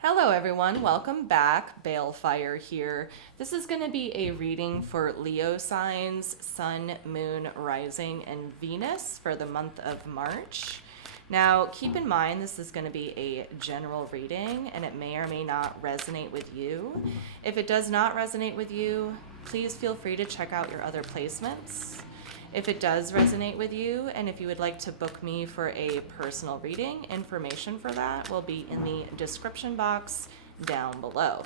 Hello everyone, welcome back. Balefire here. This is going to be a reading for Leo signs, Sun, Moon, Rising, and Venus for the month of March. Now, keep in mind this is going to be a general reading and it may or may not resonate with you. If it does not resonate with you, please feel free to check out your other placements. If it does resonate with you, and if you would like to book me for a personal reading, information for that will be in the description box down below.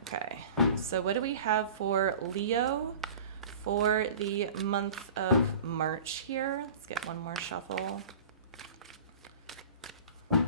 Okay, so what do we have for Leo for the month of March here? Let's get one more shuffle. Okay.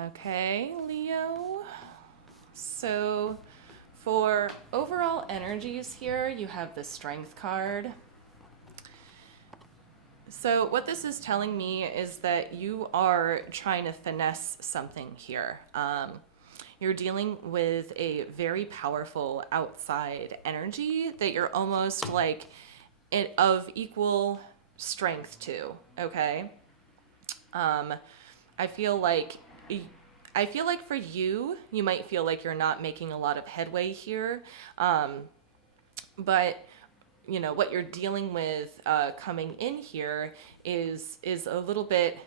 Okay, Leo. So for overall energies here, you have the Strength card. So what this is telling me is that you are trying to finesse something here. You're dealing with a very powerful outside energy that you're almost like of equal strength to, okay? Um, I feel like I feel like for you, you might feel like you're not making a lot of headway here, but you know what you're dealing with coming in here is a little bit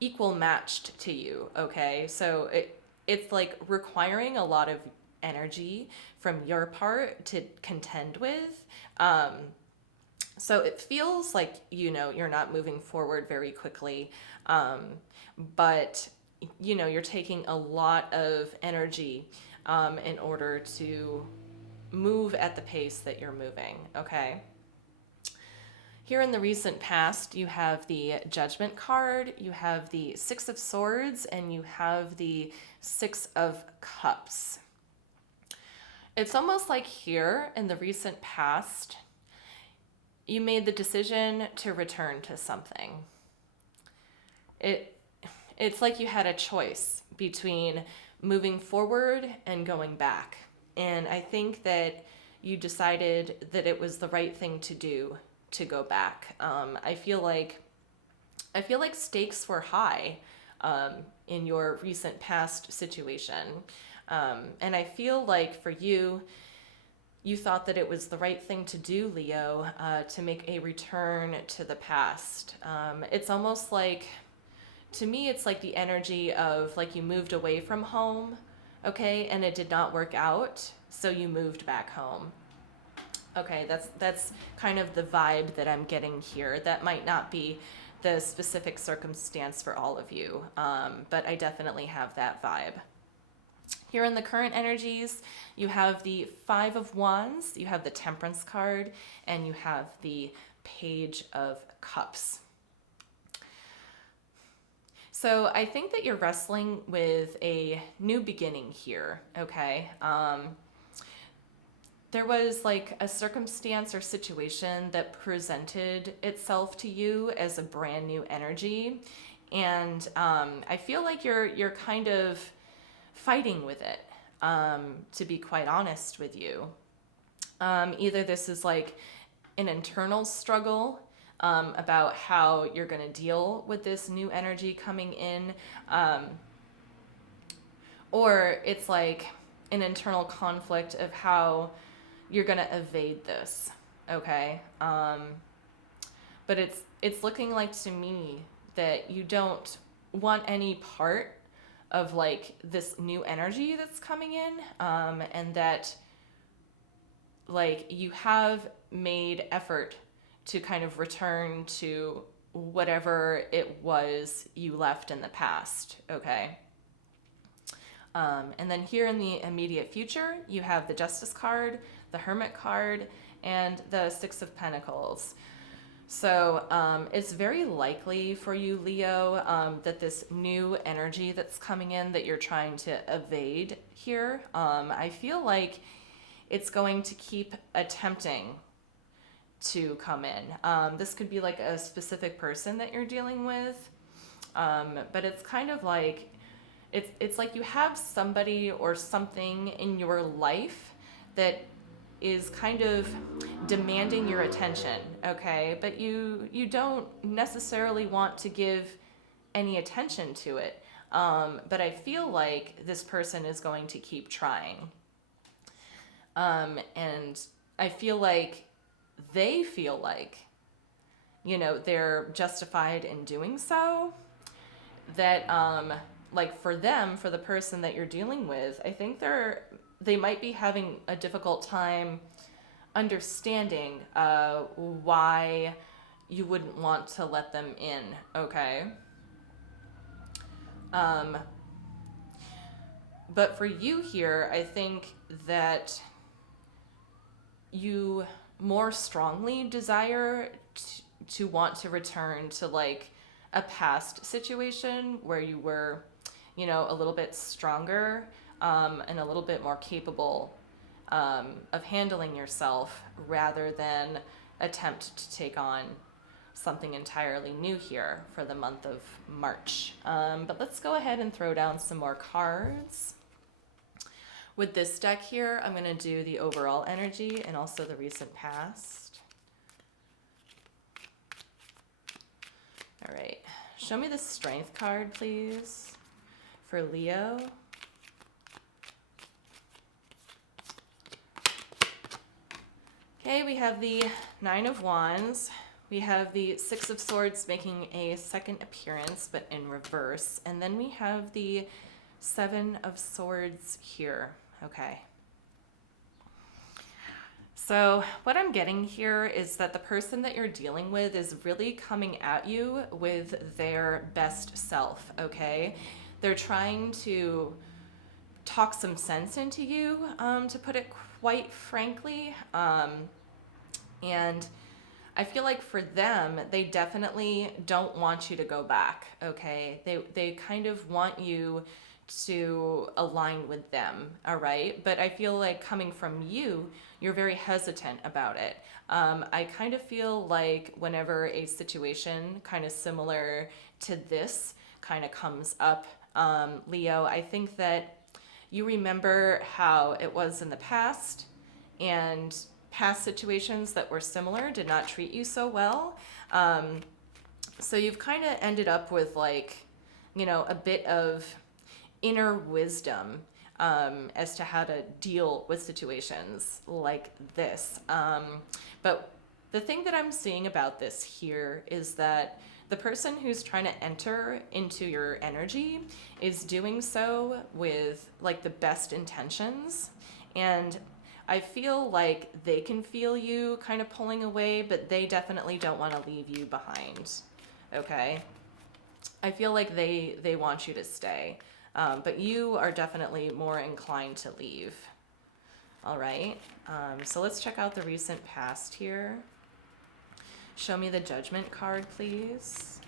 equal matched to you. Okay, so it's like requiring a lot of energy from your part to contend with. So it feels like, you know, you're not moving forward very quickly, but, you know, you're taking a lot of energy in order to move at the pace that you're moving, okay? Here in the recent past, you have the Judgment card, you have the Six of Swords, and you have the Six of Cups. It's almost like here in the recent past, you made the decision to return to something. It's like you had a choice between moving forward and going back. And I think that you decided that it was the right thing to do to go back. I feel like stakes were high in your recent past situation. And I feel like for you, you thought that it was the right thing to do, Leo, to make a return to the past. It's almost like, to me, it's like the energy of like you moved away from home, okay, and it did not work out, so you moved back home. Okay, that's kind of the vibe that I'm getting here. That might not be the specific circumstance for all of you, but I definitely have that vibe. Here in the current energies, you have the Five of Wands, you have the Temperance card, and you have the Page of Cups. So I think that you're wrestling with a new beginning here, okay? There was like a circumstance or situation that presented itself to you as a brand new energy, and I feel like you're kind of fighting with it, to be quite honest with you. Either this is like an internal struggle about how you're going to deal with this new energy coming in, or it's like an internal conflict of how you're going to evade this, okay? But it's looking like to me that you don't want any part of like this new energy that's coming in, and that like you have made effort to kind of return to whatever it was you left in the past, okay? And then here in the immediate future, you have the Justice card, the Hermit card, and the Six of Pentacles. So it's very likely for you, Leo, that this new energy that's coming in that you're trying to evade here, I feel like it's going to keep attempting to come in. This could be like a specific person that you're dealing with, but it's kind of like, it's like you have somebody or something in your life that is kind of demanding your attention, okay? But you don't necessarily want to give any attention to it. But I feel like this person is going to keep trying. And I feel like they feel like, they're justified in doing so. That, like for them, for the person that you're dealing with, I think they might be having a difficult time understanding why you wouldn't want to let them in, okay? But for you here, I think that you more strongly desire to want to return to like a past situation where you were, a little bit stronger and a little bit more capable of handling yourself rather than attempt to take on something entirely new here for the month of March. But let's go ahead and throw down some more cards. With this deck here, I'm going to do the overall energy and also the recent past. All right. Show me the Strength card, please, for Leo. Okay, we have the Nine of Wands. We have the Six of Swords making a second appearance, but in reverse. And then we have the Seven of Swords here. Okay. So what I'm getting here is that the person that you're dealing with is really coming at you with their best self, okay? They're trying to talk some sense into you, to put it quite frankly. And I feel like for them, they definitely don't want you to go back, okay? They kind of want you to align with them, all right? But I feel like coming from you, you're very hesitant about it. I kind of feel like whenever a situation kind of similar to this kind of comes up, Leo, I think that you remember how it was in the past, and past situations that were similar did not treat you so well. So you've kind of ended up with like, a bit of inner wisdom as to how to deal with situations like this. But the thing that I'm seeing about this here is that the person who's trying to enter into your energy is doing so with like the best intentions. And I feel like they can feel you kind of pulling away, but they definitely don't want to leave you behind. Okay? I feel like they want you to stay. But you are definitely more inclined to leave. All right. So let's check out the recent past here. Show me the Judgment card, please.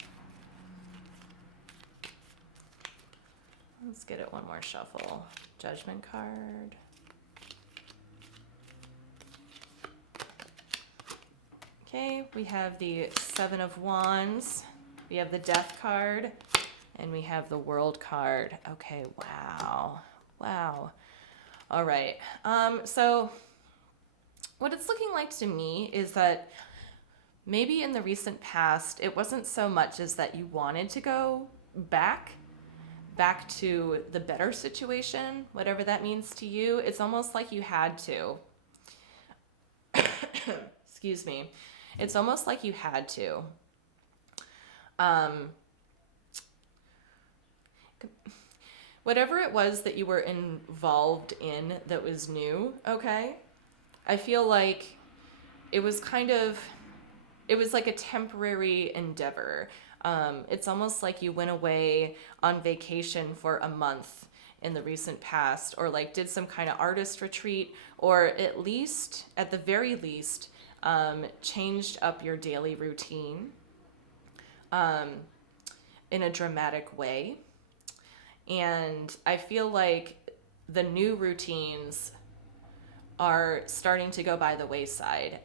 Let's get it one more shuffle. Judgment card. Okay, we have the Seven of Wands. We have the Death card. And we have the World card. Okay, wow. Wow. All right. So what it's looking like to me is that maybe in the recent past, it wasn't so much as that you wanted to go back to the better situation, whatever that means to you. It's almost like you had to. Excuse me. It's almost like you had to. Whatever it was that you were involved in that was new, okay? I feel like it was like a temporary endeavor. It's almost like you went away on vacation for a month in the recent past, or like did some kind of artist retreat, or at least, at the very least, changed up your daily routine in a dramatic way. And I feel like the new routines are starting to go by the wayside,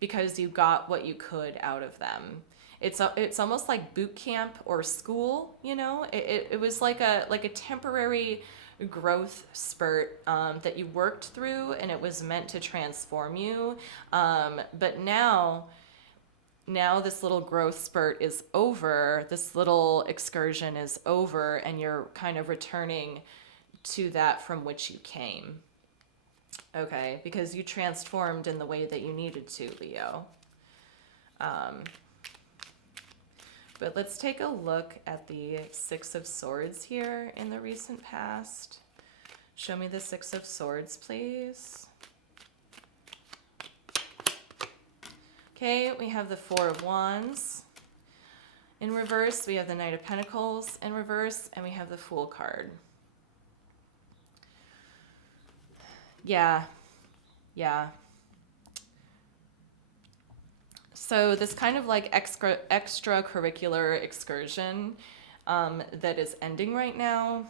because you got what you could out of them. It's almost like boot camp or school, you know. It was like a temporary growth spurt, that you worked through, and it was meant to transform you. But now this little growth spurt is over. This little excursion is over, and you're kind of returning to that from which you came. Okay, because you transformed in the way that you needed to, Leo. But let's take a look at the Six of Swords here in the recent past. Show me the Six of Swords, please. Okay, we have the Four of Wands in reverse. We have the Knight of Pentacles in reverse, and we have the Fool card. Yeah. So this kind of like extracurricular excursion that is ending right now,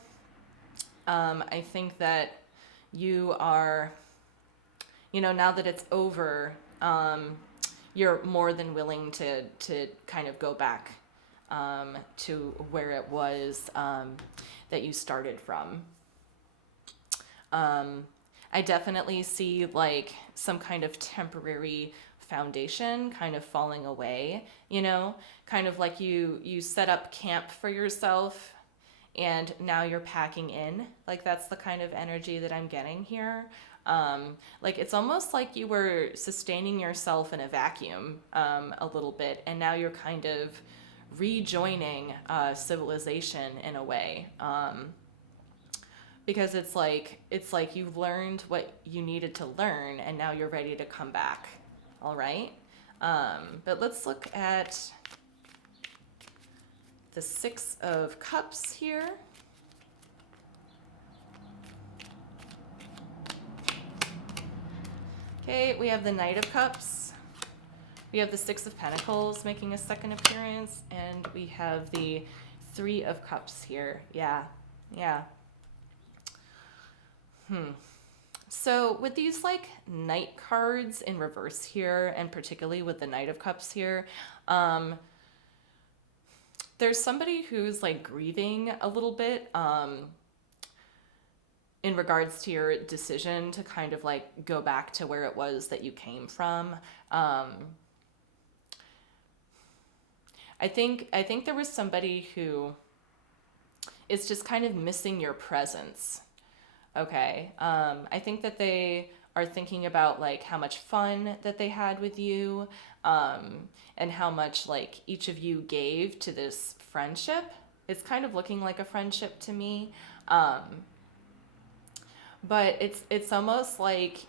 I think that you are, now that it's over, you're more than willing to kind of go back to where it was that you started from. I definitely see like some kind of temporary foundation kind of falling away, kind of like you set up camp for yourself and now you're packing in. Like that's the kind of energy that I'm getting here. Like it's almost like you were sustaining yourself in a vacuum a little bit, and now you're kind of rejoining civilization in a way. Because it's like you've learned what you needed to learn, and now you're ready to come back. All right. But let's look at the Six of Cups here. Okay, we have the Knight of Cups. We have the Six of Pentacles making a second appearance, and we have the Three of Cups here. Yeah. So with these like Knight cards in reverse here, and particularly with the Knight of Cups here, there's somebody who's like grieving a little bit in regards to your decision to kind of like go back to where it was that you came from. I think there was somebody who is just kind of missing your presence. Okay. I think that they are thinking about like how much fun that they had with you, and how much like each of you gave to this friendship. It's kind of looking like a friendship to me. But it's almost like,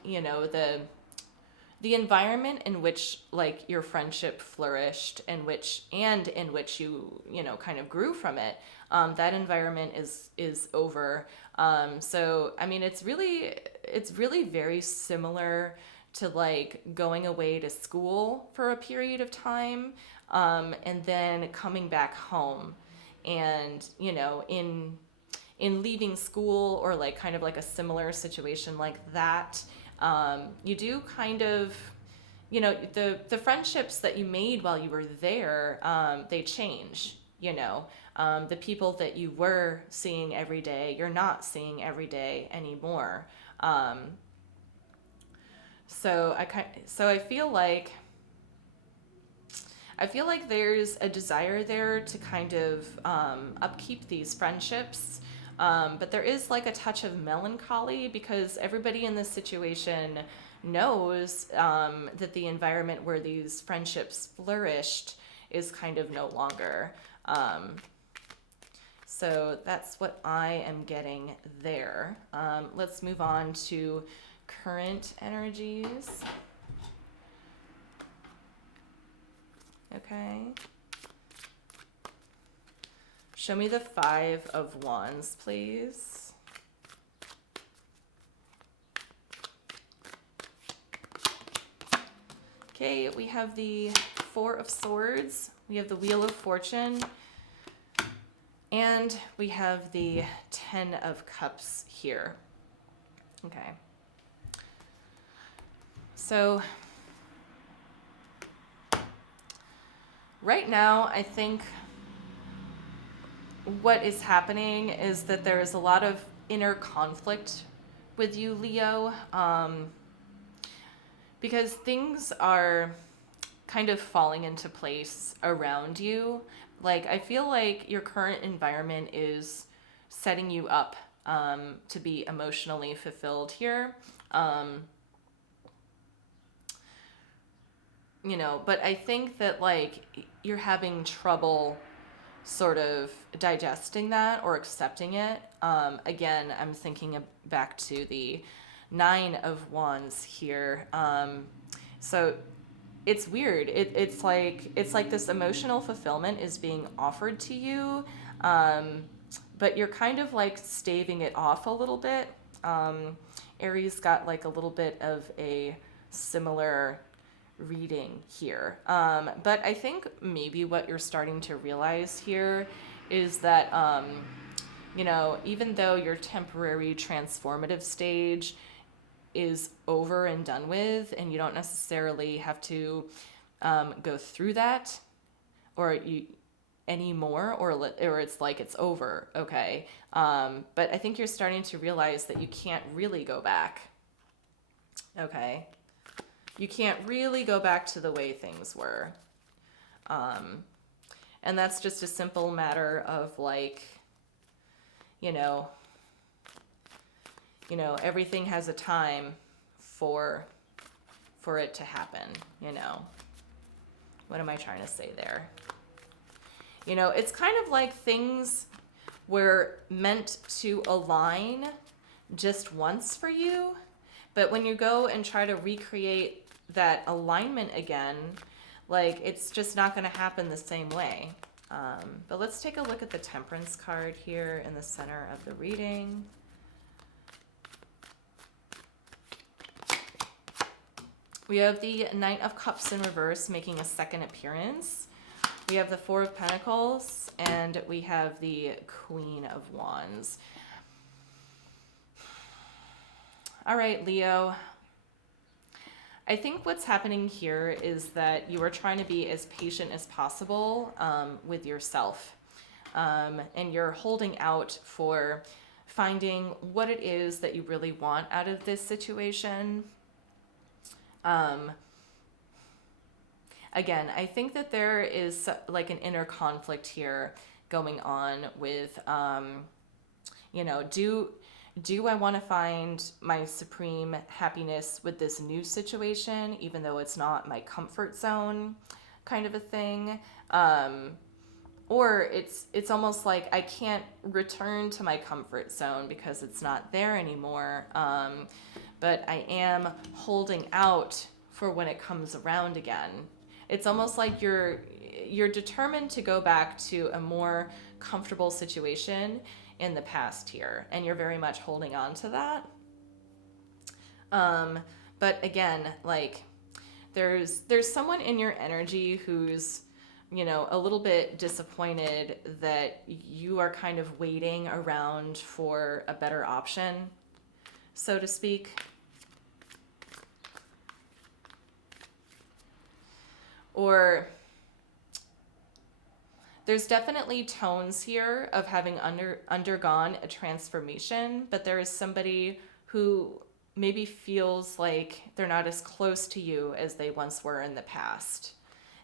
the environment in which like your friendship flourished, in which you, kind of grew from it. That environment is over. So, I mean, it's really very similar to like going away to school for a period of time, and then coming back home, and, in leaving school, or like kind of like a similar situation like that, you do kind of, the friendships that you made while you were there, they change. The people that you were seeing every day, you're not seeing every day anymore. So I feel like there's a desire there to kind of upkeep these friendships. But there is like a touch of melancholy, because everybody in this situation knows that the environment where these friendships flourished is kind of no longer. So that's what I am getting there. Let's move on to current energies. Okay. Show me the Five of Wands, please. Okay, we have the Four of Swords, we have the Wheel of Fortune, and we have the Ten of Cups here. Okay. So right now, I think what is happening is that there is a lot of inner conflict with you, Leo, because things are kind of falling into place around you. Like, I feel like your current environment is setting you up to be emotionally fulfilled here. You know, but I think that, like, you're having trouble sort of digesting that or accepting it. Again, I'm thinking back to the Nine of Wands here. So it's weird. It's like this emotional fulfillment is being offered to you, but you're kind of like staving it off a little bit. Aries got like a little bit of a similar reading here. But I think maybe what you're starting to realize here is that, you know, even though your temporary transformative stage is over and done with, and you don't necessarily have to go through that or you anymore, or it's like it's over, okay? But I think you're starting to realize that you can't really go back, okay? You can't really go back to the way things were. And that's just a simple matter of like, you know, everything has a time for it to happen, you know. What am I trying to say there? You know, it's kind of like things were meant to align just once for you, but when you go and try to recreate that alignment again, like, it's just not going to happen the same way. But let's take a look at the Temperance card here in the center of the reading. We have the Knight of Cups in reverse making a second appearance. We have the Four of Pentacles, and we have the Queen of Wands. All right, Leo. I think what's happening here is that you are trying to be as patient as possible with yourself. And you're holding out for finding what it is that you really want out of this situation. Again, I think that there is like an inner conflict here going on with, you know, do I want to find my supreme happiness with this new situation, even though it's not my comfort zone, kind of a thing? Or it's almost like I can't return to my comfort zone because it's not there anymore. But I am holding out for when it comes around again. It's almost like you're determined to go back to a more comfortable situation in the past here, and you're very much holding on to that. But again, like, there's someone in your energy who's, you know, a little bit disappointed that you are kind of waiting around for a better option, so to speak. Or there's definitely tones here of having undergone a transformation, but there is somebody who maybe feels like they're not as close to you as they once were in the past.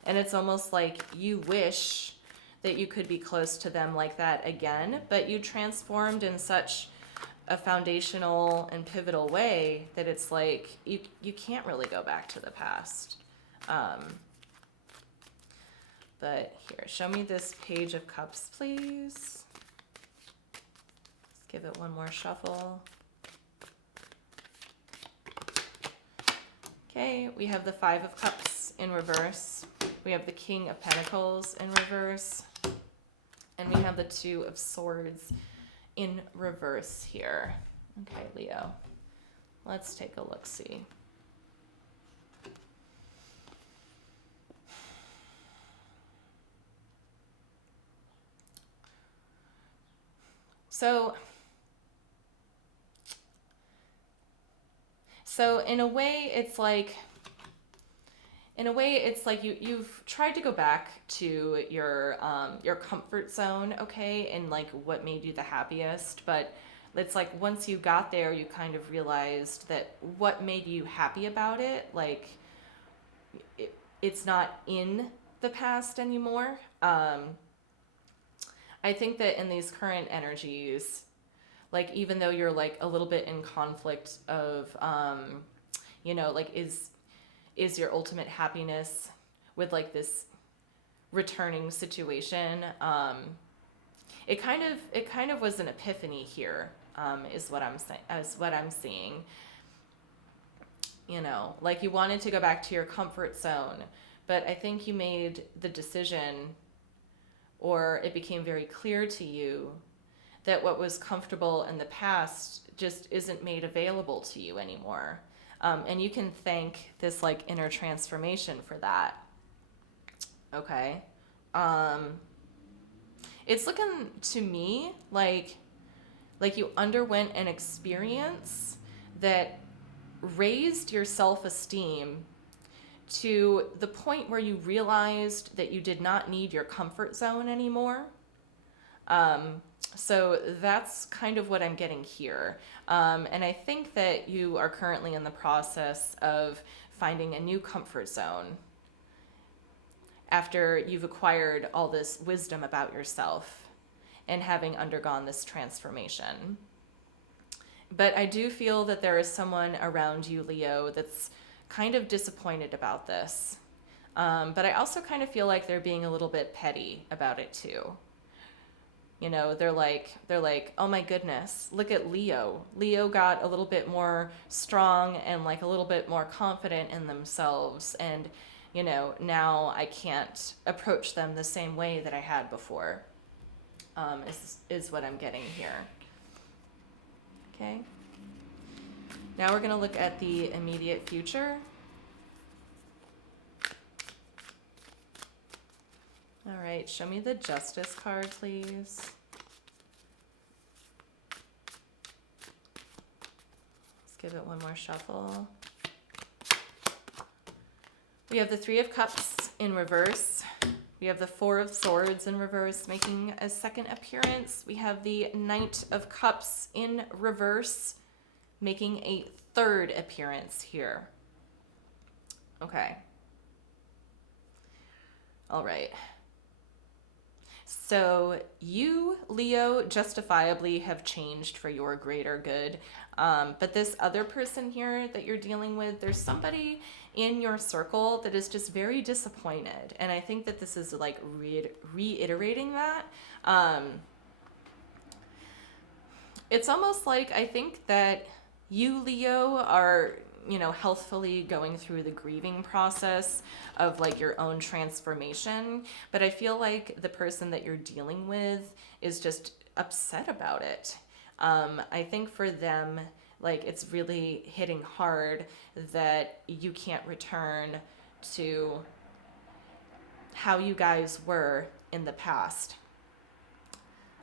And it's almost like you wish that you could be close to them like that again, but you transformed in such a foundational and pivotal way that it's like you can't really go back to the past. But here, show me this Page of Cups, please. Let's give it one more shuffle. Okay, we have the Five of Cups in reverse. We have the King of Pentacles in reverse. And we have the Two of Swords in reverse here. Okay, Leo. Let's take a look-see. So, so in a way it's like you've tried to go back to your comfort zone, okay, and like what made you the happiest, but it's like once you got there you kind of realized that what made you happy about it, like it's not in the past anymore. I think that in these current energies, like even though you're like a little bit in conflict of like is your ultimate happiness with like this returning situation. It kind of was an epiphany here, is what I'm saying, as what I'm seeing. Like you wanted to go back to your comfort zone, but I think you made the decision, or it became very clear to you that what was comfortable in the past just isn't made available to you anymore. And you can thank this like inner transformation for that. Okay. Um, it's looking to me like you underwent an experience that raised your self-esteem to the point where you realized that you did not need your comfort zone anymore. Um, so that's kind of what I'm getting here. And I think that you are currently in the process of finding a new comfort zone after you've acquired all this wisdom about yourself and having undergone this transformation. But I do feel that there is someone around you, Leo, that's kind of disappointed about this. But I also kind of feel like they're being a little bit petty about it too. They're like, oh my goodness, look at Leo. Leo got a little bit more strong and like a little bit more confident in themselves, and now I can't approach them the same way that I had before. Is what I'm getting here. Okay. Now we're gonna look at the immediate future. All right, show me the Justice card, please. Let's give it one more shuffle. We have the Three of Cups in reverse. We have the Four of Swords in reverse, making a second appearance. We have the Knight of Cups in reverse, making a third appearance here. Okay. All right. So you, Leo, justifiably have changed for your greater good. But this other person here that you're dealing with, there's somebody in your circle that is just very disappointed. And I think that this is like reiterating that. It's almost like I think that you, Leo, are healthfully going through the grieving process of like your own transformation, but I feel like the person that you're dealing with is just upset about it. I think for them, like it's really hitting hard that you can't return to how you guys were in the past.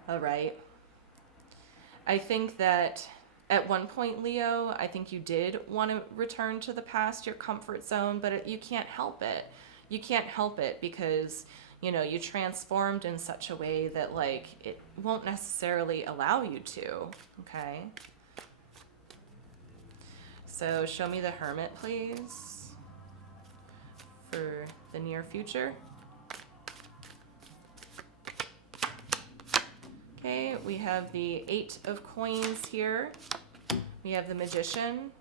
All right. I think that at one point, Leo, I think you did want to return to the past, your comfort zone, but you can't help it. You can't help it because, you transformed in such a way that, like, it won't necessarily allow you to, okay? So show me the Hermit, please, for the near future. Okay, we have the Eight of Coins here. We have the Magician.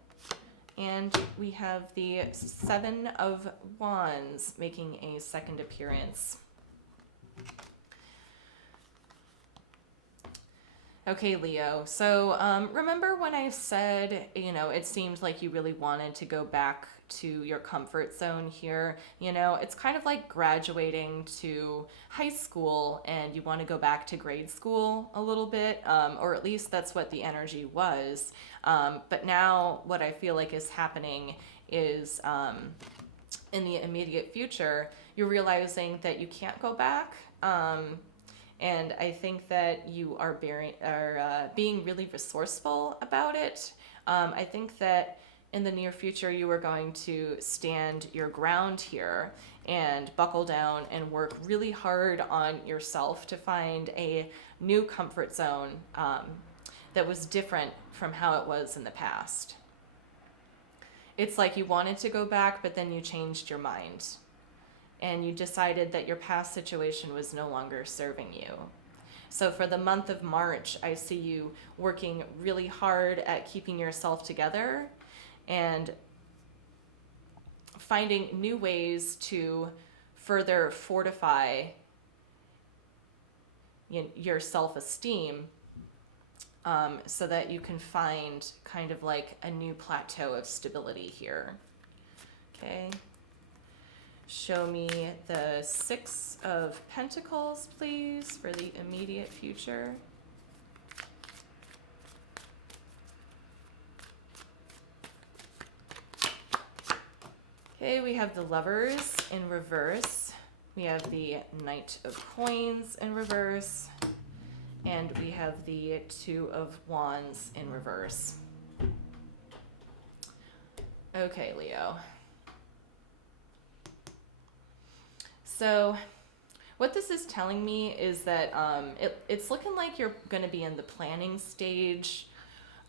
And we have the Seven of Wands making a second appearance. Okay, Leo. So remember when I said, it seemed like you really wanted to go back to your comfort zone here? It's kind of like graduating to high school and you want to go back to grade school a little bit, or at least that's what the energy was. But now what I feel like is happening is in the immediate future, you're realizing that you can't go back. And I think that you are being really resourceful about it. I think that in the near future, you are going to stand your ground here and buckle down and work really hard on yourself to find a new comfort zone that was different from how it was in the past. It's like you wanted to go back, but then you changed your mind and you decided that your past situation was no longer serving you. So for the month of March, I see you working really hard at keeping yourself together and finding new ways to further fortify your self-esteem, so that you can find kind of like a new plateau of stability here. Okay. Show me the Six of Pentacles, please, for the immediate future. Okay, we have the Lovers in reverse. We have the Knight of Coins in reverse. And we have the Two of Wands in reverse. Okay, Leo. So what this is telling me is that it's looking like you're going to be in the planning stage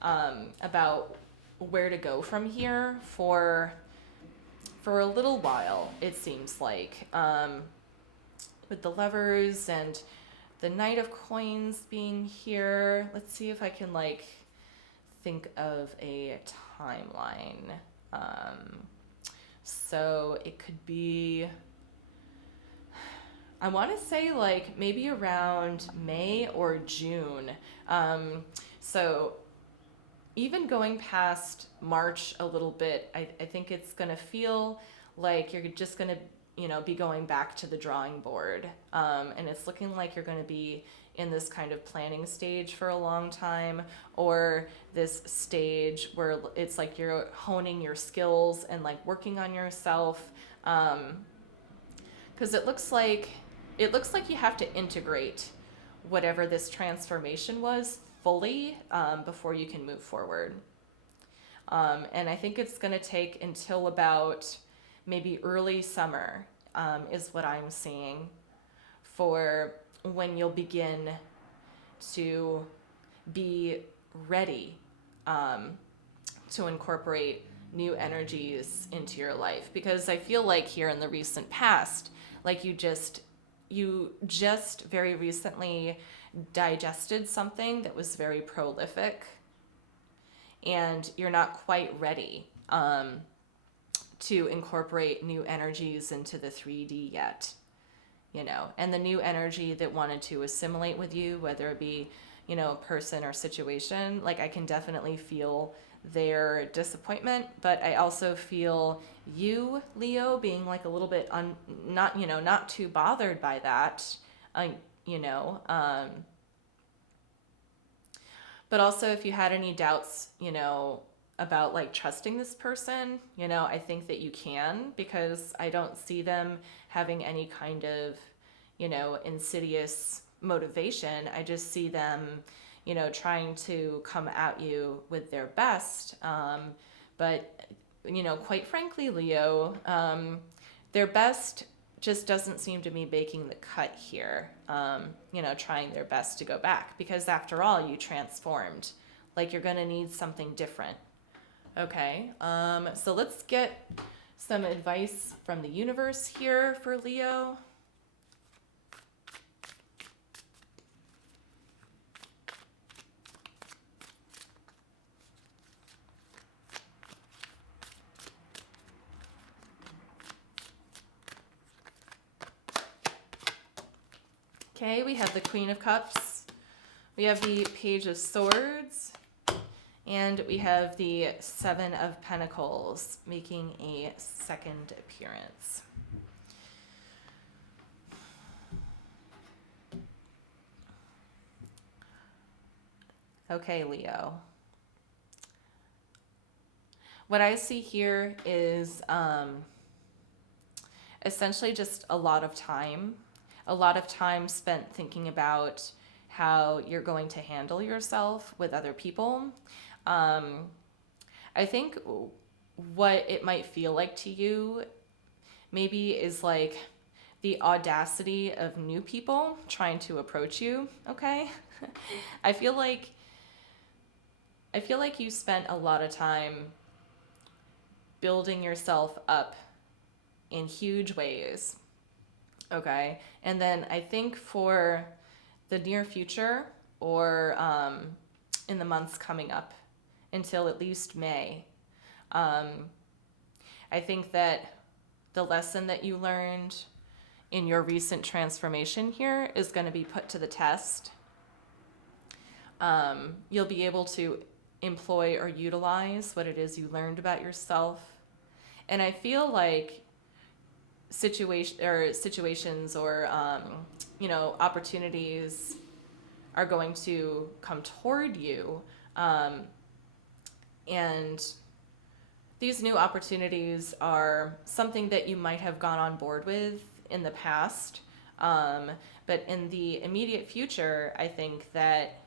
about where to go from here for a little while, it seems like, with the Lovers and the Knight of Coins being here. Let's see if I can like think of a timeline. So it could be, I want to say like maybe around May or June. So even going past March a little bit, I think it's going to feel like you're just going to, be going back to the drawing board. And it's looking like you're going to be in this kind of planning stage for a long time, or this stage where it's like you're honing your skills and like working on yourself. Because it looks like you have to integrate whatever this transformation was fully before you can move forward. And I think it's going to take until about maybe early summer is what I'm seeing for when you'll begin to be ready to incorporate new energies into your life. Because I feel like here in the recent past, like you just very recently digested something that was very prolific, and you're not quite ready to incorporate new energies into the 3D yet, and the new energy that wanted to assimilate with you, whether it be, person or situation, like I can definitely feel their disappointment, but I also feel you, Leo, being like a little bit not too bothered by that, but also if you had any doubts, about like trusting this person, I think that you can, because I don't see them having any kind of, insidious motivation. I just see them, trying to come at you with their best. But, quite frankly, Leo, their best just doesn't seem to be making the cut here, trying their best to go back, because after all, you transformed. Like you're going to need something different. Okay, so let's get some advice from the universe here for Leo. Okay, we have the Queen of Cups. We have the Page of Swords. And we have the Seven of Pentacles making a second appearance. Okay, Leo. What I see here is essentially just a lot of time. a lot of time spent thinking about how you're going to handle yourself with other people. I think what it might feel like to you maybe is like the audacity of new people trying to approach you, okay? I feel like you spent a lot of time building yourself up in huge ways, okay? And then I think for the near future, or in the months coming up until at least May, I think that the lesson that you learned in your recent transformation here is going to be put to the test. You'll be able to employ or utilize what it is you learned about yourself. And I feel like situations or opportunities are going to come toward you, and these new opportunities are something that you might have gone on board with in the past, but in the immediate future, I think that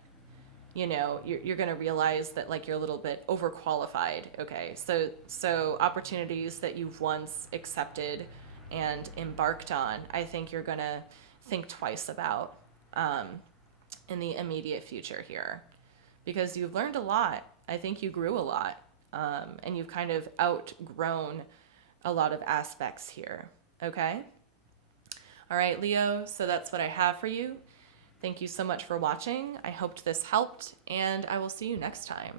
you're going to realize that like you're a little bit overqualified. Okay, so opportunities that you've once accepted and embarked on, I think you're going to think twice about in the immediate future here, because you've learned a lot. I think you grew a lot, and you've kind of outgrown a lot of aspects here. Okay? All right, Leo, so that's what I have for you. Thank you so much for watching. I hoped this helped, and I will see you next time.